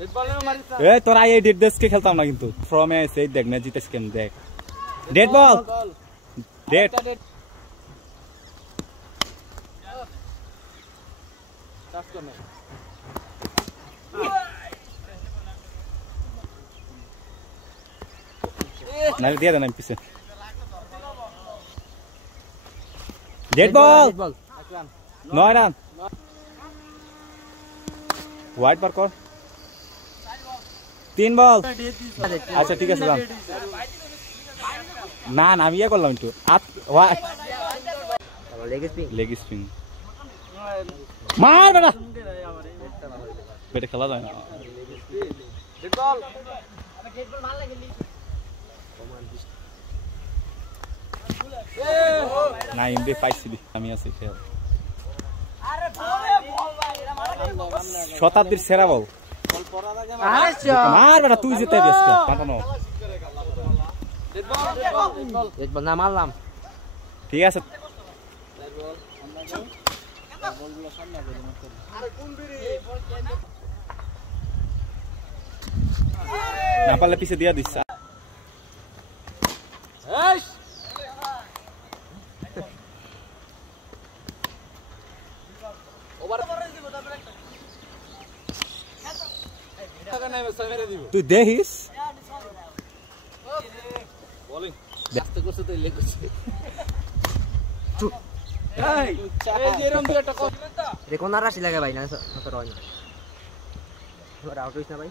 এ তোরা এই ডেড দেশকে খেলতাম না কিন্তু ফ্রমে এসে দেখ না জিতেস কেন দেখ ডেড বল ডেড না দিয়ে দেন পিছে ডেড বল 9 রান হোয়াইট বার কর 3 বল আচ্ছা ঠিক আছে যান না না আমি ইয়া করলাম একটু লেগ স্পিন মার বেটা বেটা খেলা যায় না না ইমবে পাইছিলি আমি আছি খেল শতাব্দীর সেরা বল মার বেটা তুই জিতে গেছিস কাটানো এক বল না মারলাম ঠিক আছে না পারলে পিছে দিয়া দিস তুই দেখিস কোন রাশি লাগে ভাই না আউট হইছ না ভাই